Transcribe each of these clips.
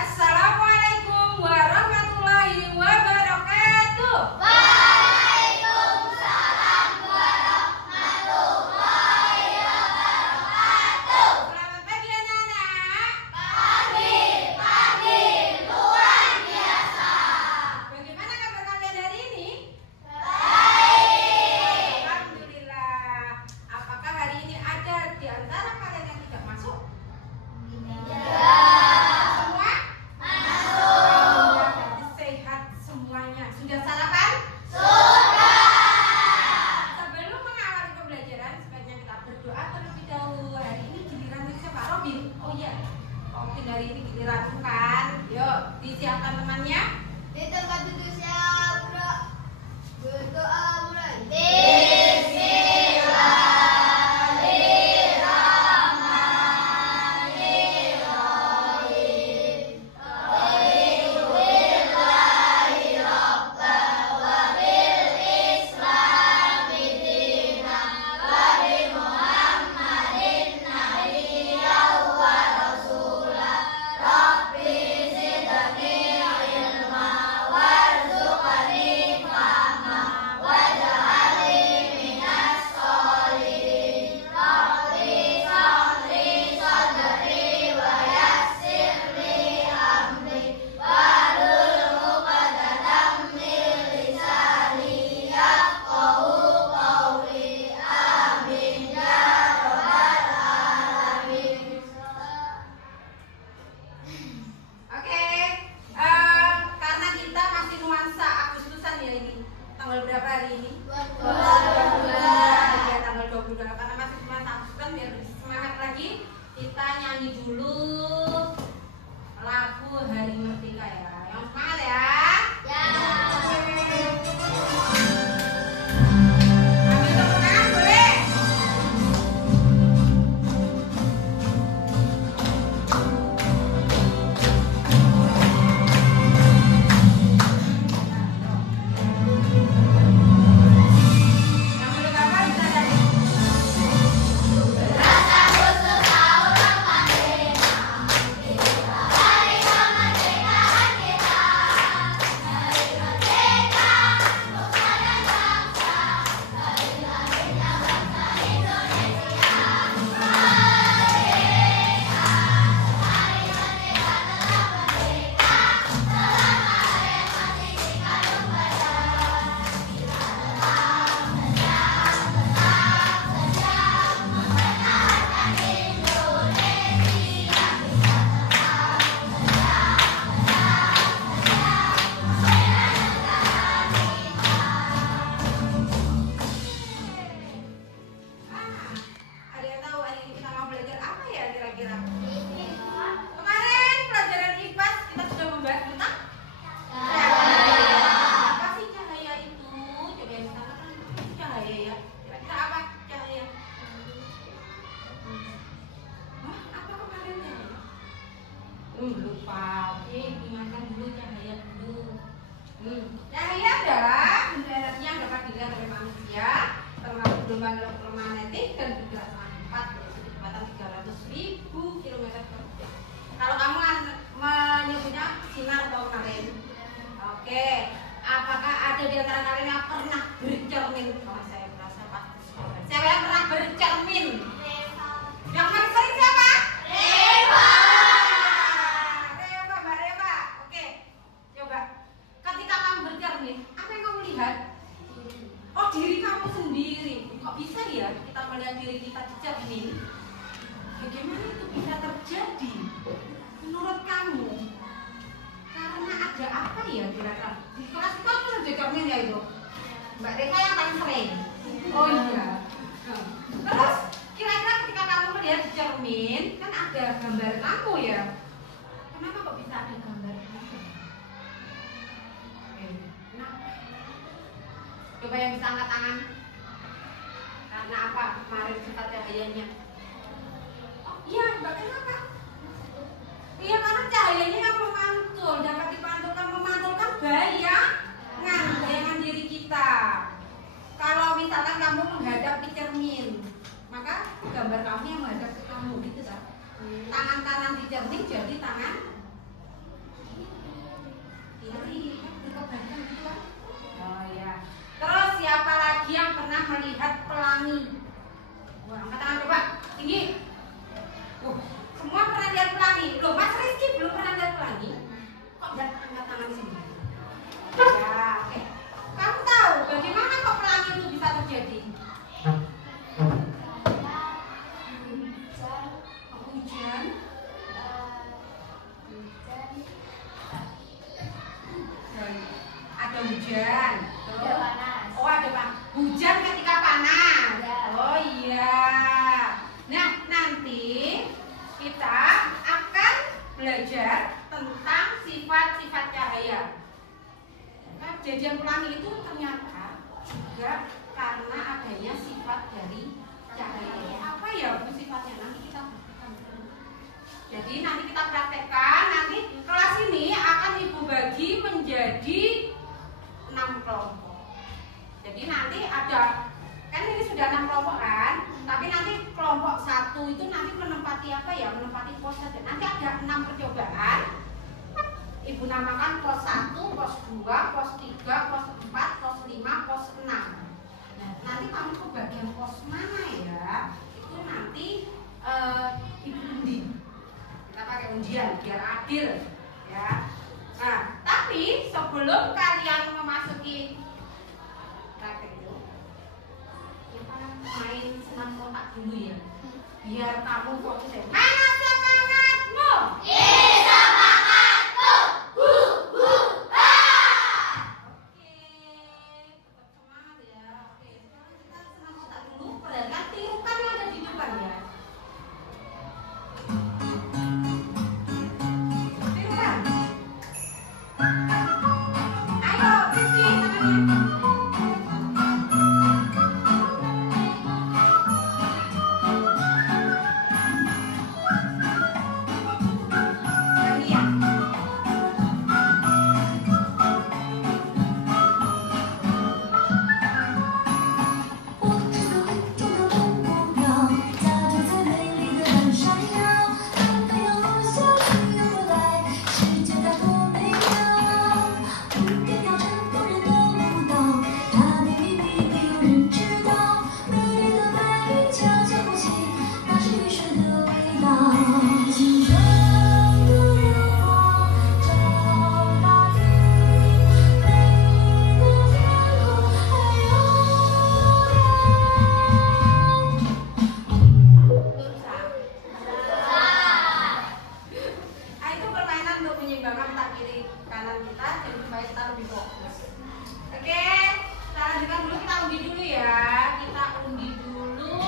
Assalamualaikum warahmatullahi wabarakatuh. Waalaikumsalam warahmatullahi wabarakatuh. Selamat pagi anak-anak. Pagi luar biasa. Bagaimana kabar kalian hari ini? Baik. Alhamdulillah. Apakah hari ini ada di antara kalian yang tidak masuk? Ya. Semua? Masuk. Berarti sehat semuanya. Sudah sarapan? Sudah. Sebelum mengawali pembelajaran, sebaiknya kita berdoa terlebih dahulu. Hari ini giliran siapa? Robin. Oh iya, Robin hari ini giliran kan. Yuk, disiapkan temannya. Di tempat duduk siap, Bro. Berdoa mulai. Bismillahirrahmanirrahim. Oke, karena kita masih nuansa Agustusan ya ini. Tanggal berapa hari ini? 22. Ya, tanggal 22. Karena masih nuansa Agustusan biar lebih semangat lagi, kita nyanyi dulu lagu Hari Merdeka ya. Yang semangat ya. Ambil tepuk tangan boleh? Yang belum hafal bisa dari ada yang tahu hari ini kita mau belajar apa ya kira-kira? Kemarin pelajaran IPA kita sudah membahas tentang cahaya. Apa sih cahaya itu? Coba yang sana kan cahaya ya. Kira-kira apa cahaya? Hah? Apa kemarin cahaya? Lupa. Oke, ingatkan dulu cahaya dulu. Cahaya adalah benda energi yang dapat dilihat oleh manusia, termasuk gelombang elektromagnetik dan bergerak sangat cepat yaitu kecepatan 300.000 km per jam. Kalau kamu menyebutnya sinar atau kemarin. Oke, apakah ada di antara kalian yang pernah bercermin? Oh, saya merasa pasti. Siapa yang pernah bercermin? Yang paling sering siapa? Reva, Mbak Reva. Oke, coba. Ketika kamu bercermin, apa yang kamu lihat? Oh, diri kamu sendiri. Kok bisa ya kita melihat diri kita di cermin? Bagaimana itu bisa terjadi? Menurut kamu? Karena ada apa ya kira-kira? Di kelas kita kan ada cermin ya itu. Mbak Reva yang paling sering. Oh iya. Terus kira-kira ketika kamu melihat di cermin, kan ada gambar kamu ya. Kenapa kok bisa ada gambar kamu? Kenapa? Coba yang bisa angkat tangan. Karena apa kemarin sifat cahayanya? Oh iya, Mbak, kenapa? Iya, karena cahayanya yang memantul, dapat dipantulkan, memantulkan bayangan diri kita. Kalau misalkan kamu menghadap ke cermin, maka gambar kamu yang menghadap ke kamu, gitu kan? Tangan kanan di cermin jadi tangan Ada hujan. Terus Ada panas. oh ada hujan ketika panas. Ya. Oh iya. Nah nanti kita akan belajar tentang sifat-sifat cahaya. Nah, kejadian pelangi itu ternyata juga karena adanya sifat dari cahaya. Apa ya sifatnya? Nanti kita praktekkan. Jadi nanti kita praktekkan. Nanti kelas ini akan Ibu bagi menjadi 6 kelompok. Jadi nanti ada, kan ini sudah 6 kelompok kan? Tapi nanti kelompok 1 itu nanti menempati apa ya? Menempati pos saja. Nanti ada 6 percobaan. Ibu namakan pos 1, pos 2, pos 3, pos 4, pos 5, pos 6. Nah, nanti kamu ke bagian pos mana ya? Itu nanti Ibu undi. Kita pakai undian biar adil ya. Nah, tapi sebelum kalian memasuki praktek itu, kita main senam kotak dulu ya. Biar kamu fokus ya. Mana semangatmu? Semangatku. Oke, tetap semangat ya. Oke, sekarang kita senam kotak dulu. Perhatikan tirukan yang ada di depan ya. Tirukan. Ayo, Rizky, tangannya. Gantian. Ah, itu permainan untuk menyeimbangkan otak kiri kanan kita jadi supaya kita lebih fokus. Oke, kita lanjutkan dulu, kita undi dulu ya. Kita undi dulu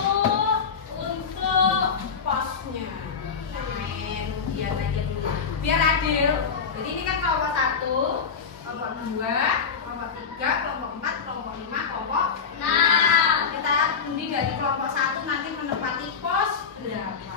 untuk posnya. Kita main undian aja dulu biar adil. Jadi ini kan kelompok 1, kelompok 2, kelompok 3, kelompok 4, kelompok 5, kelompok 6. Kita undi dari kelompok 1 nanti menempati pos berapa.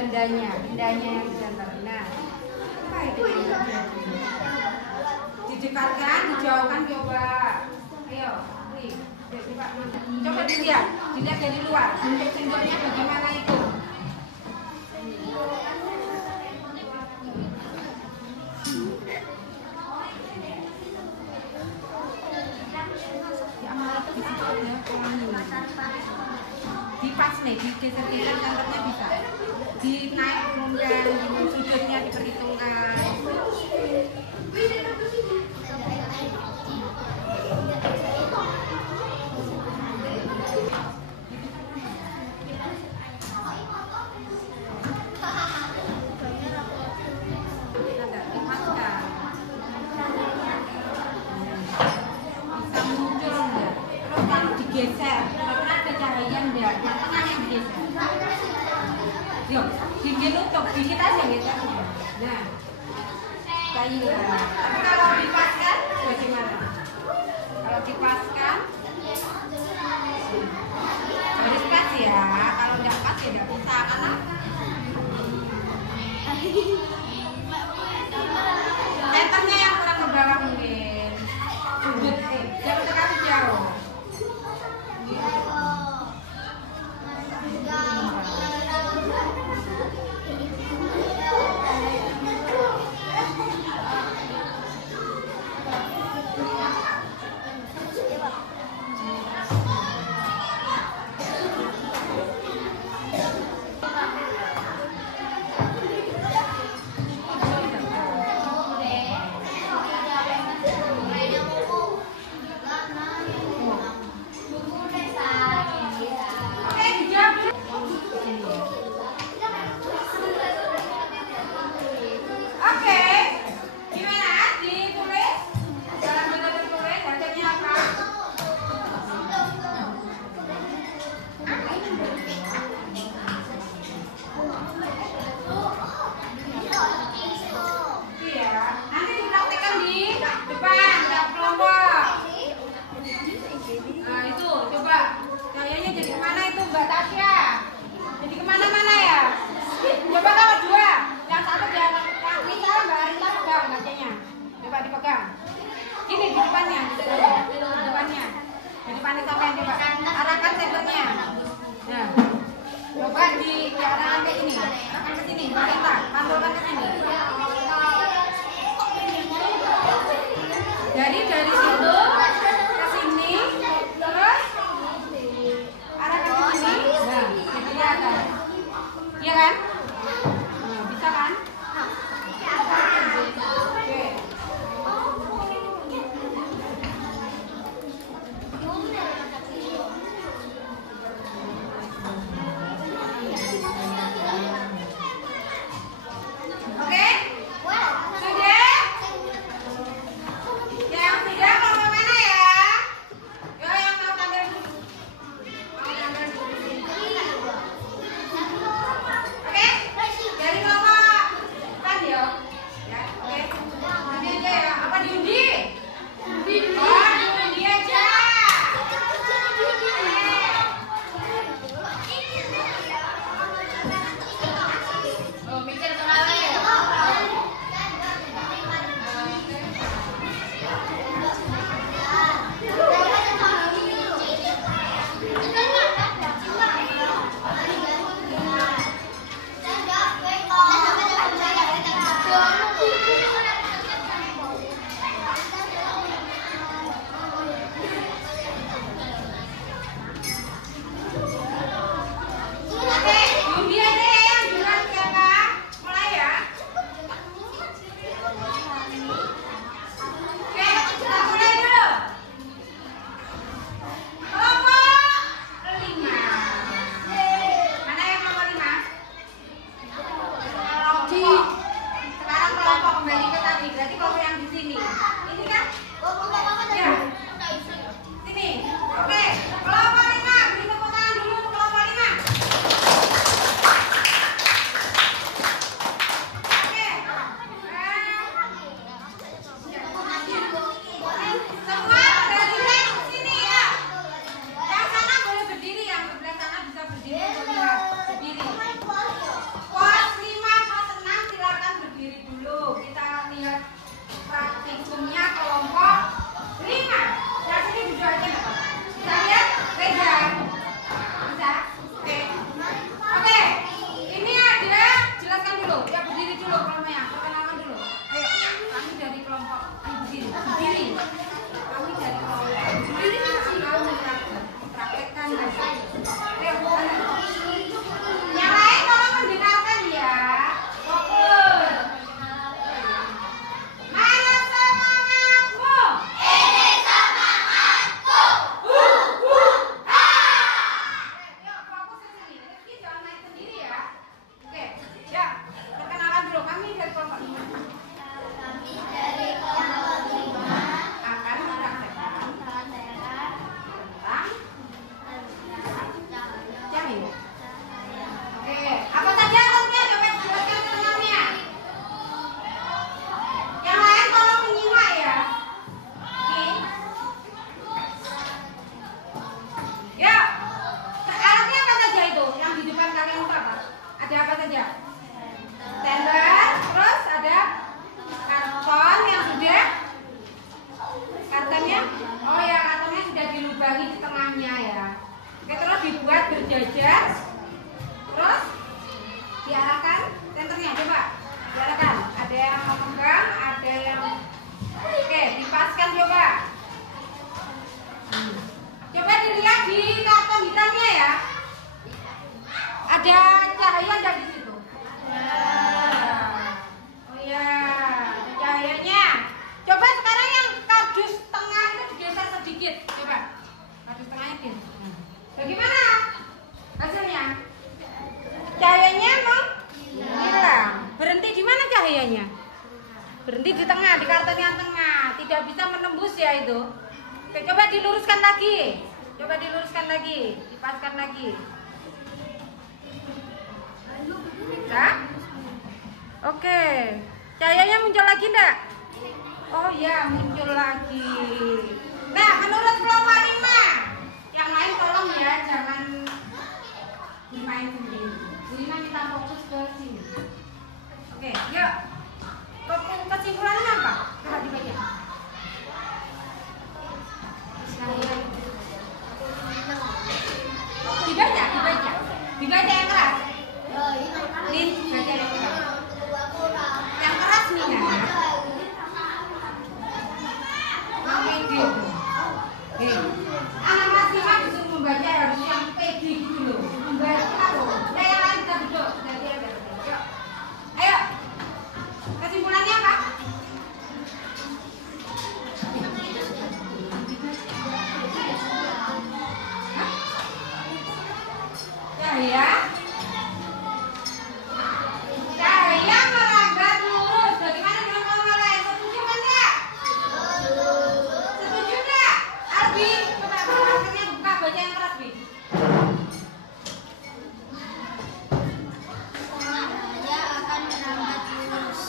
bendanya yang diantar. Nah, apa itu? Didekatkan, dijauhkan, coba. Ayo, nih, coba dilihat dari luar. Bentuk sendoknya bagaimana itu? Dipas nih, digeser-geser contohnya bisa. Dinaik turunkan, sudutnya diperhitungkan. Geser, karena ada cahaya enggak, yang tengah yang digeser. Yuk, gigi tutup, dikit aja gesernya. Nah, kayak. Tapi kalau dipaskan, bagaimana? Kalau dipaskan, harus pas ya. Kalau nggak pas ya nggak bisa, karena centernya yang kurang ke bawah mungkin. Sudut, jangan terlalu jauh. Mbak Tasya, jadi kemana-mana ya? Coba kalau dua, yang satu jangan misalnya Mbak Arita pegang kacanya, coba dipegang. Ini di depannya, di depannya sampai coba arahkan senternya. Nah, coba diarahkan ke sini, arahkan ke sini, Mbak Arita, pantulkan ke sini. Dari situ ke sini, terus arahkan ke sini. Nah, kelihatan. Iya kan? Nah, bisa kan? Oke. Oke? Sudah? Yang sudah mau kemana ya? Yo, yang mau tampil dulu. Oke? aja? Sender, terus ada karton yang sudah kartonnya, oh ya kartonnya sudah dilubangi di tengahnya ya. Oke, terus dibuat berjajar, terus diarahkan senternya, coba diarahkan. Ada yang memegang, ada yang, oke dipaskan coba. Coba dilihat di karton hitamnya ya. Ada cahaya nggak di situ? Oh iya, ada cahayanya. Coba sekarang yang kardus tengah itu digeser sedikit. Coba, kardus tengahnya digeser. Bagaimana hasilnya? Cahayanya menghilang. Berhenti di mana cahayanya? Berhenti di tengah, di karton yang tengah. Tidak bisa menembus ya itu. Oke, coba diluruskan lagi. Coba diluruskan lagi, dipaskan lagi. Bisa? Oke. Cahayanya muncul lagi enggak? Oh iya, muncul lagi. Nah, menurut kelompok 5, yang lain tolong ya, jangan dimain sendiri. Bu Lina minta fokus ke sini. Oke, yuk. Kesimpulannya apa? Coba dibaca. Dibaca yang keras. Lin, baca yang keras. Yang keras Mina. Oke, gitu. Oke. Anak kelas 5 disuruh membaca harus yang pede gitu loh. Membaca loh. Nah, yang lain kita duduk. Yuk. Ayo. Kesimpulannya apa? Cahaya merambat lurus. Bagaimana dengan kamu lain? Setuju kan enggak? Setuju enggak? Albi, coba akhirnya buka, baca yang keras, Bi. Cahaya akan merambat lurus.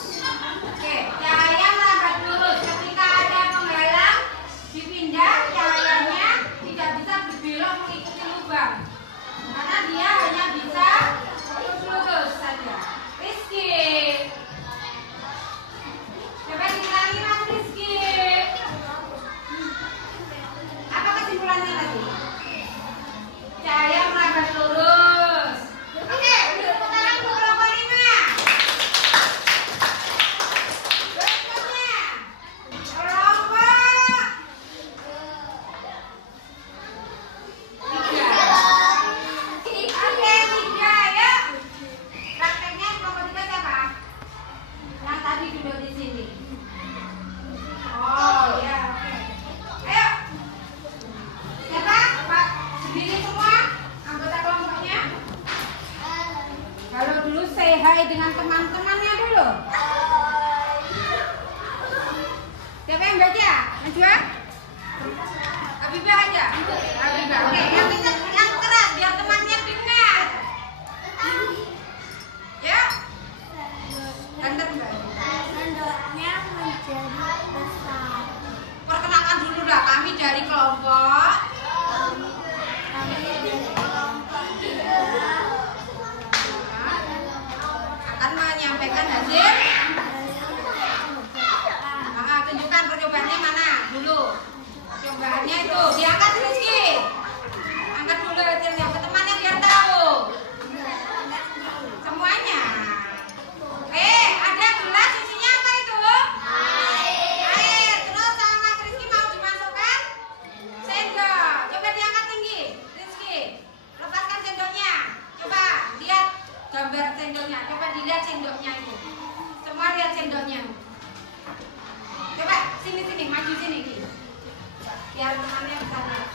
Oke, cahaya merambat lurus. Ketika ada penghalang dipindah, cahayanya tidak bisa berbelok mengikuti lubang. Karena dia hanya bisa lurus saja. Rizky, coba diulangi Mas Rizky. Apa kesimpulannya tadi? Cahaya merambat lurus. Oke, tepuk tangan untuk kelompok 5. Berikutnya kelompok 3. Oke, 3 ya. Prakteknya kelompok 3 siapa? Yang tadi duduk di sini. Oh ya, oke. Ayo. Siapa? Pak, berdiri semua anggota kelompoknya. Kalau dulu say hi dengan teman-temannya dulu. Siapa yang baca? Najwa? Habibah aja. Habibah. Oke, yang keras biar temannya dengar. Ya. Banter Mbak. Sendoknya menjadi besar. Perkenalkan dulu lah, kami dari kelompok Kami dari kelompok 3 akan menyampaikan hasil. Tunjukkan percobaannya mana dulu. Percobaannya itu diangkat Rizky. Angkat dulu hasilnya ke temannya biar tahu. Semuanya. Ada gelas isinya apa itu? Air. Terus sama Mas Rizky mau dimasukkan sendok. Coba diangkat tinggi, Rizky. Lepaskan sendoknya. Coba lihat gambar sendoknya. Coba dilihat sendoknya itu. Semua lihat sendoknya. Coba sini maju sini Ki. Biar temannya bisa lihat.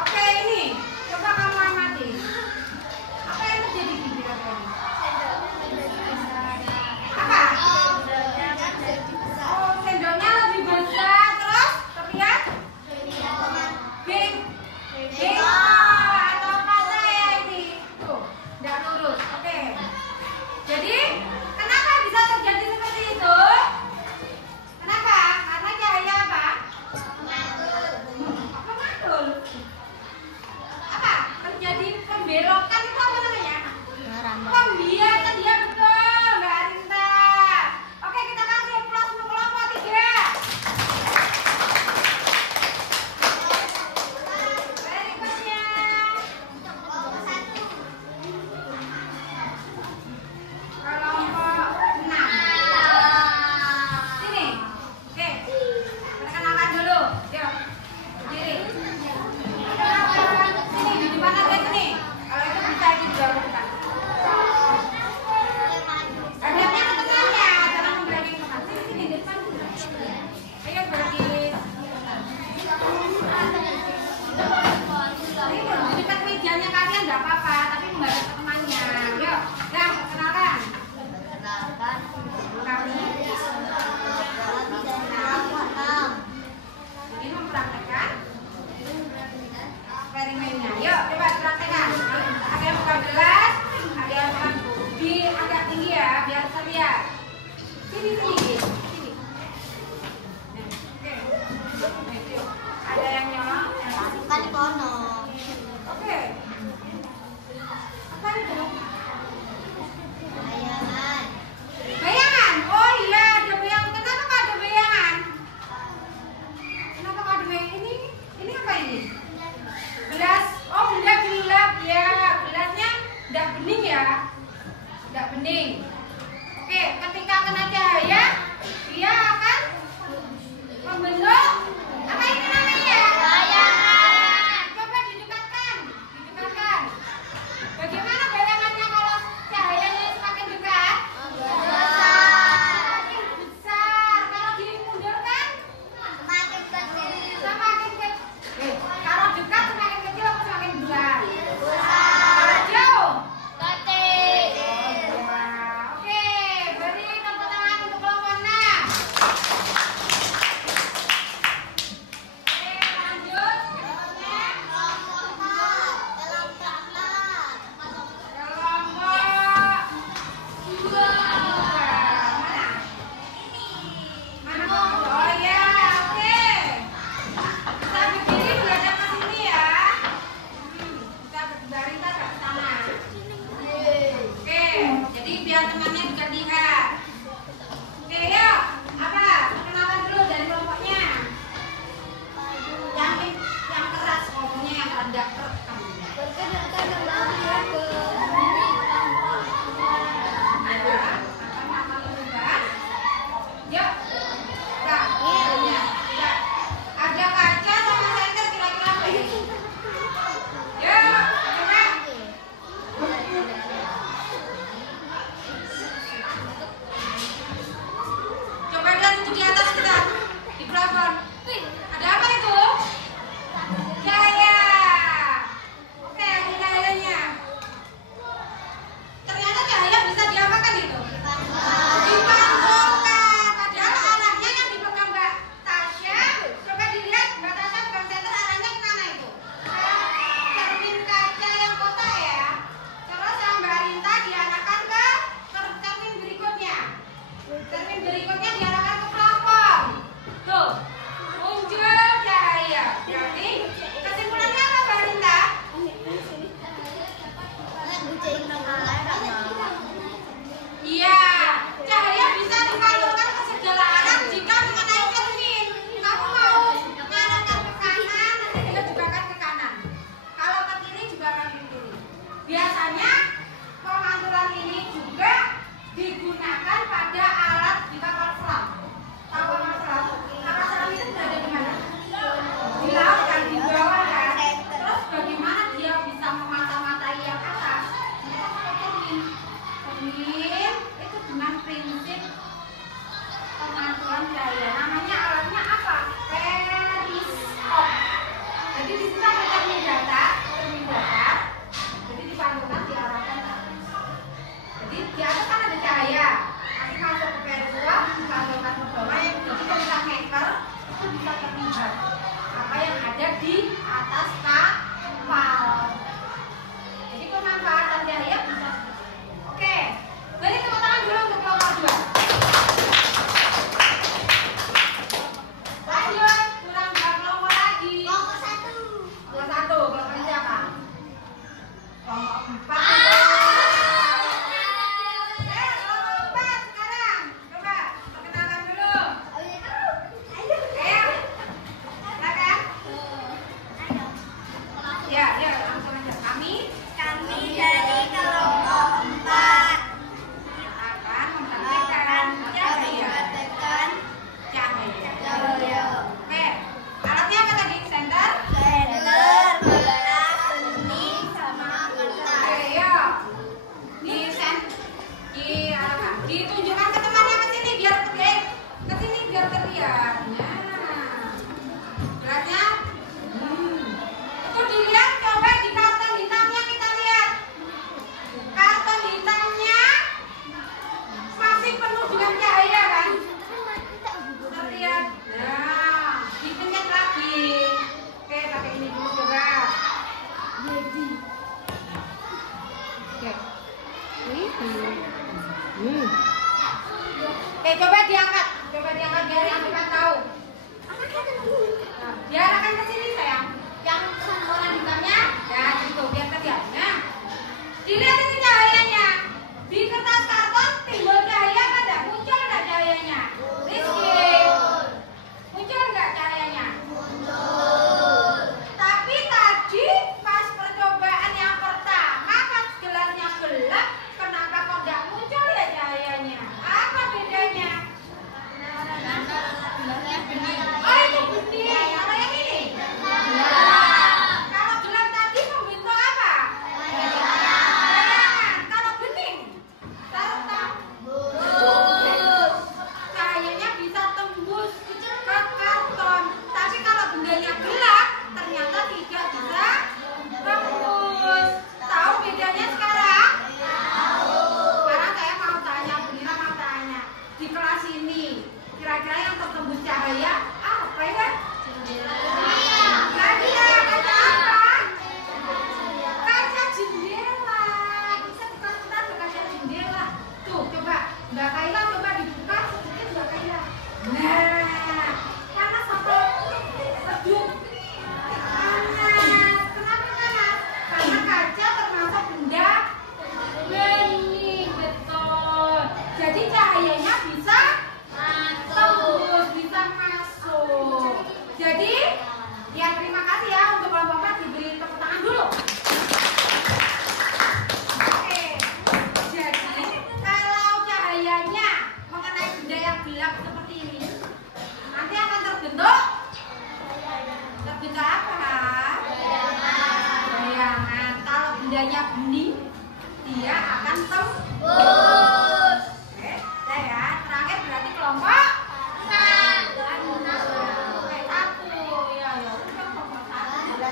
Oke, ini coba kamu amati. Apa yang terjadi di kira-kira? Apa? Oh, sendoknya lebih besar. Terus terlihat atau apa saya ini? Tuh, tidak lurus. Oke. Jadi kenapa bisa terjadi seperti itu? Kenapa? Karena cahaya apa? membelokkan itu apa namanya? Merambah. Pembiayaan dia betul, Mbak Arinta. Oke, kita kasih aplaus untuk kelompok 3. Berikutnya. Kelompok 6. Sini. Oke. Perkenalkan dulu. Yuk. Berdiri. Sini di depan aja sini. Kalau itu bisa ini juga bukan. Hadapnya ke tengahnya, jangan membelakang ke depan. Sini sini di depan. Ayo berdiri. Ini di dekat mejanya kalian nggak apa-apa, tapi menghadap ke temannya. Yuk, dah perkenalkan. Kami ini mempraktekkan eksperimennya. Yuk, coba praktekkan. Ada yang buka gelas, ada yang bukan di agak tinggi ya, biar terlihat. Sini sini, sini. Nah, oke. Nah, yuk. Ada yang nyolong, yang Kan kono. oke. Apa itu? Bayangan. Bayangan. Oh iya, ada bayangan. Kenapa kok ada bayangan? Kenapa kok ada bayangan ini? Ini apa ini? Gelas. Oh, benda gelap ya. Gelasnya enggak bening ya. Enggak bening. Oke, ketika kena cahaya, dia akan membentuk apa ini namanya? Bayangan. Coba didekatkan, didekatkan. Bagaimana bayangannya kalau cahayanya semakin dekat? Semakin besar. Kalau dimundurkan, Semakin kecil. semakin kecil. Kalau dekat semakin kecil atau semakin besar? Kalau jauh? Kecil. Oke, beri tepuk tangan untuk kelompok 6. Oke, coba diangkat biar yang kita tahu. Nah, diarahkan ke sini sayang. Yang warna hitamnya, ya gitu biar terlihat. Nah, dilihat ini cahayanya. Di kertas karton timbul cahaya kan enggak? Muncul enggak cahayanya? Rizky, muncul enggak cahayanya? Muncul. Tapi tadi pas percobaan yang pertama pas gelasnya gelap, kenapa kok enggak muncul ya cahayanya? Apa bedanya? Oh itu bening. Kalau yang ini? Kalau gelap tadi membentuk apa? Bayangan. Kalau bening? Tembus. Cahayanya bisa tembus ke karton. Tapi kalau bendanya gelap, ternyata tidak bisa tembus. Tahu bedanya sekarang? Sekarang saya mau tanya, Bunira mau tanya. Di kelas ini, kira-kira yang tertembus cahaya apa ya? Kaca apa? Kaca jendela. Bisa di kelas kita ada kaca jendela. Tuh, coba Mbak Kaila coba dibuka sedikit Mbak Kaila. Nah, panas apa? Sejuk. Panas. Kenapa panas? Karena kaca termasuk benda bening, betul. Jadi cahayanya bisa tembus, bisa masuk. Jadi, ya terima kasih ya untuk kelompok 4 diberi tepuk tangan dulu. Oke, jadi kalau cahayanya mengenai benda yang gelap seperti ini, nanti akan terbentuk apa? Bayangan. Kalau bendanya bening, dia akan tembus. Oke, udah ya. Terakhir berarti kelompok 4. Oke, 1. Ya, udah kelompok 1.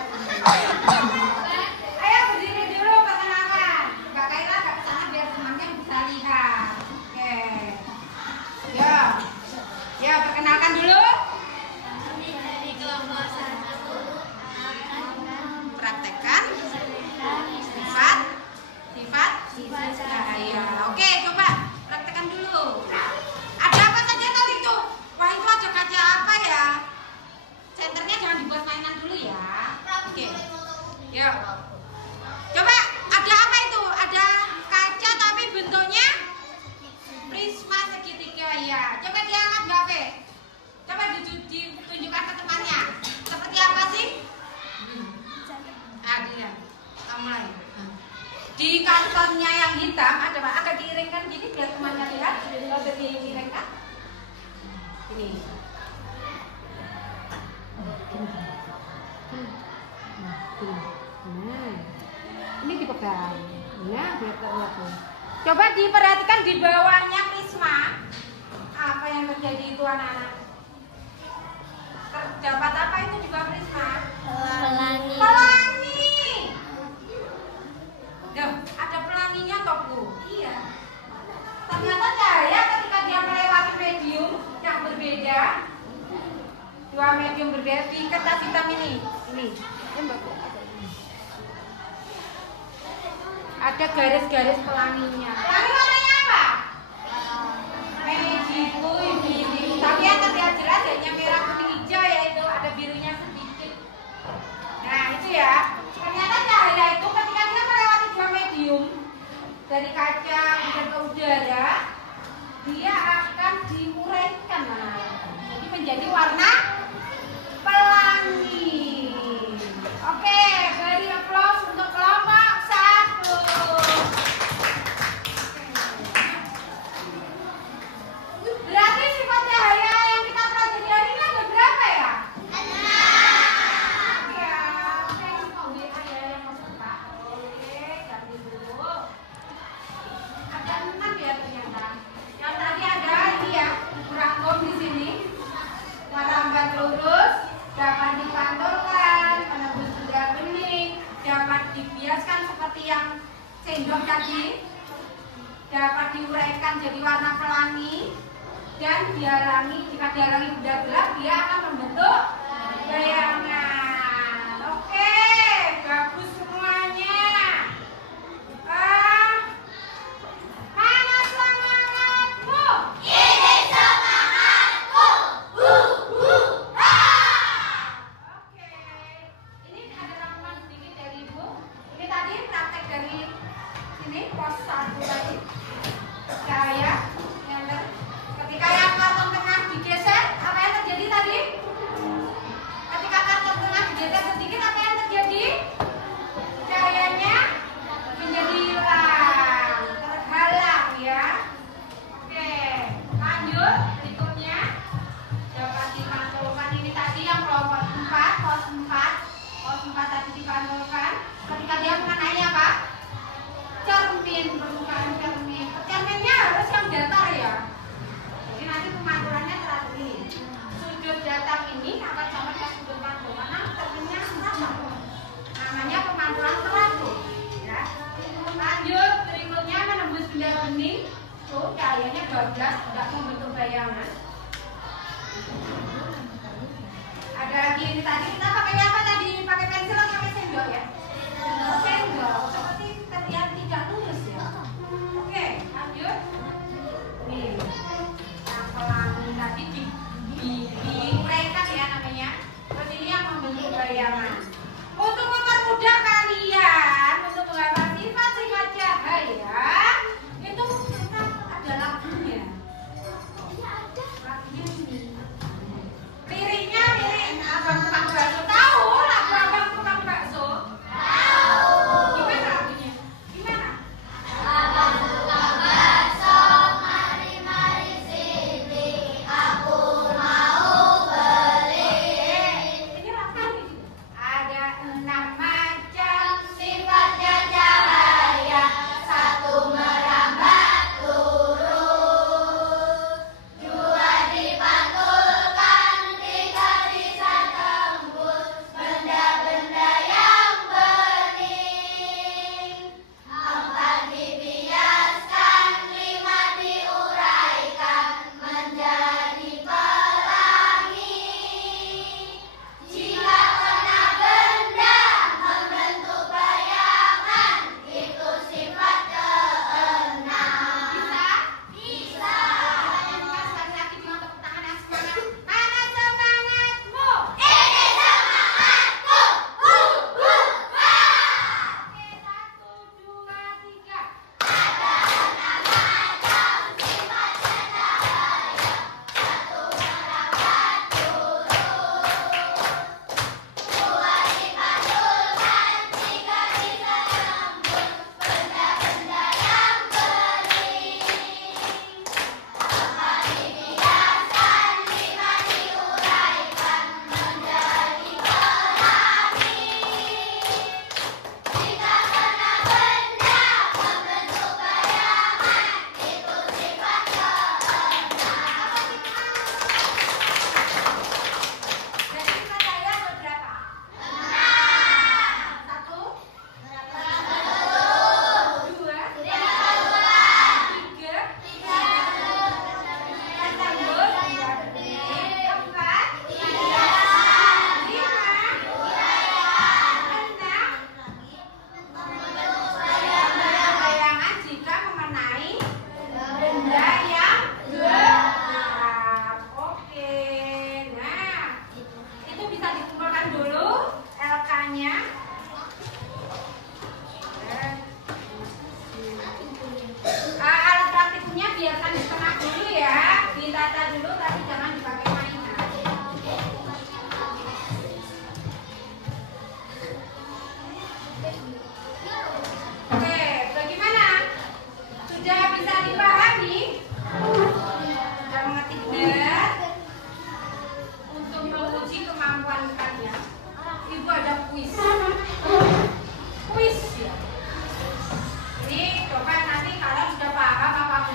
Ayo berdiri dulu perkenalan. Mbak Kaila agak ke sana biar temannya bisa lihat. Oke. Ya perkenalkan dulu. Praktekkan sifat cahaya. Oke, coba praktekkan dulu. Ada apa saja tadi itu? Wah, itu ada kaca apa ya? Senternya jangan dibuat mainan dulu ya. Oke. Yuk. Coba ada apa itu? Ada kaca tapi bentuknya prisma segitiga ya. Coba diangkat Mbak Fe. Coba ditunjukkan ke temannya. Seperti apa sih? Dia. Kita mulai. Di kartonnya yang hitam ada apa? Agak diiringkan gini biar temannya lihat. Agak diiringkan. Ini. Ini dipegang. Nah, biar terlihat tuh. Coba diperhatikan di bawahnya prisma. Apa yang terjadi itu anak-anak? Terdapat apa itu di bawah prisma? Pelangi. Duh, ada pelanginya toh Bu? Iya. Ternyata cahaya ketika dia melewati medium yang berbeda, dua medium berbeda di kertas hitam ini. Ini ada garis-garis pelanginya. Pelangi warnanya apa? Magiku ini. Tapi yang terlihat jelas hanya merah, kuning, hijau, yaitu ada birunya sedikit. Nah itu ya. Ternyata cahaya itu ketika dia melewati dua medium dari kaca ke udara, dia akan diuraikan, jadi menjadi warna pelangi. Oke, beri aplaus untuk kelompok 1. Berarti sifat cahaya yang kita pelajari hari ini ada berapa ya? 6. Ya, oke, mau WA ya yang mau Pak. Oke, ganti dulu. Ada 6 ya ternyata. Yang tadi ada ini ya, rangkum di sini. Merambat lurus, dapat dipantulkan, menembus benda bening, dapat dibiaskan seperti yang sendok tadi, dapat diuraikan jadi warna pelangi, dan jika dihalangi benda gelap, dia akan membentuk bayangan. Oke, bagus semuanya. Mana semangatmu? Ini semangatku. Oke, ini ada rangkuman sedikit dari Ibu. Ini tadi praktek dari sini, pos 1 tadi. Cahaya, nyender. Ketika yang karton tengah digeser, apa yang terjadi tadi? Ketika karton tengah digeser sedikit, apa yang terjadi? Cahayanya menjadi hilang, terhalang ya. Oke, lanjut berikutnya. Dapat dipantulkan, ini tadi yang kelompok 4, pos 4. Pos 4 tadi dipantulkan. Ketika dia mengenai apa? Cermin, permukaan cermin. Cerminnya harus yang datar ya. Jadi nanti pemantulannya teratur ini. Sudut datar ini akan sama dengan sudut pantul. Karena cerminnya sama. Namanya pemantulan teratur. Ya. Lanjut, berikutnya menembus benda bening. Tuh, cahayanya bablas, tidak membentuk bayangan. Ada lagi ini tadi kita pakai apa tadi? Pakai pensil atau pakai sendok ya? Sendok. Seperti terlihat tidak lurus ya. Oke, lanjut. Nih, yang pelangi tadi diuraikan ya namanya. Terus ini yang membentuk bayangan. Untuk mempermudah kalian untuk menghafal sifat-sifat cahaya, itu kita ada lagunya. Lagunya ini. Liriknya lirik Abang Tukang Bakso. Tahu lagu Abang Tukang Bakso? Tahu. Gimana?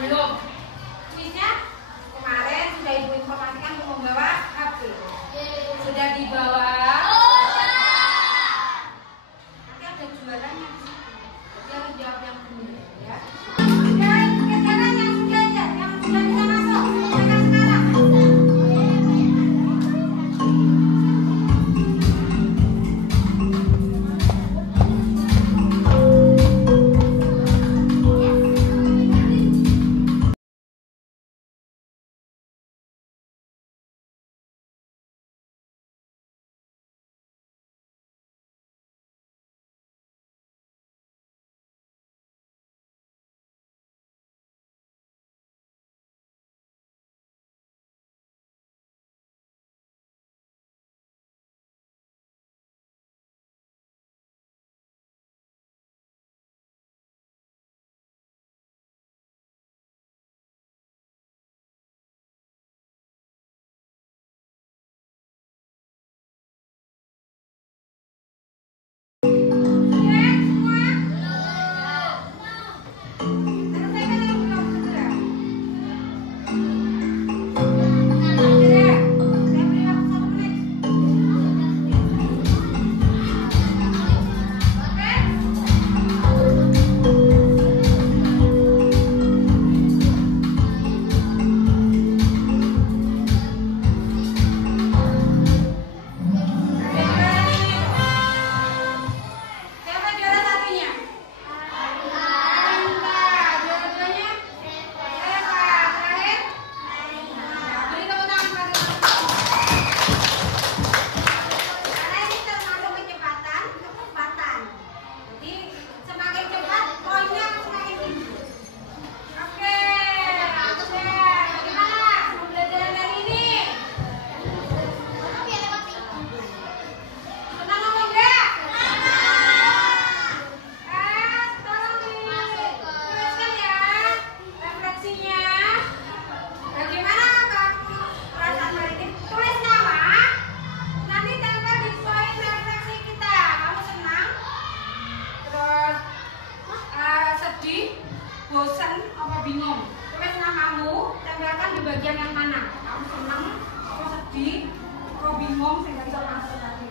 belum? Kuisnya kemarin sudah Ibu informasikan untuk membawa HP. Sudah dibawa? Nanti ada jualannya di situ. Jadi harus jawab yang benar ya. Dan sekarang yang sudah aja, yang sudah bisa masuk. Mereka sekarang. Bosan apa bingung? Tulis namamu, tempelkan di bagian yang mana? Kamu senang, kau sedih, kau bingung, sehingga bisa masuk tadi.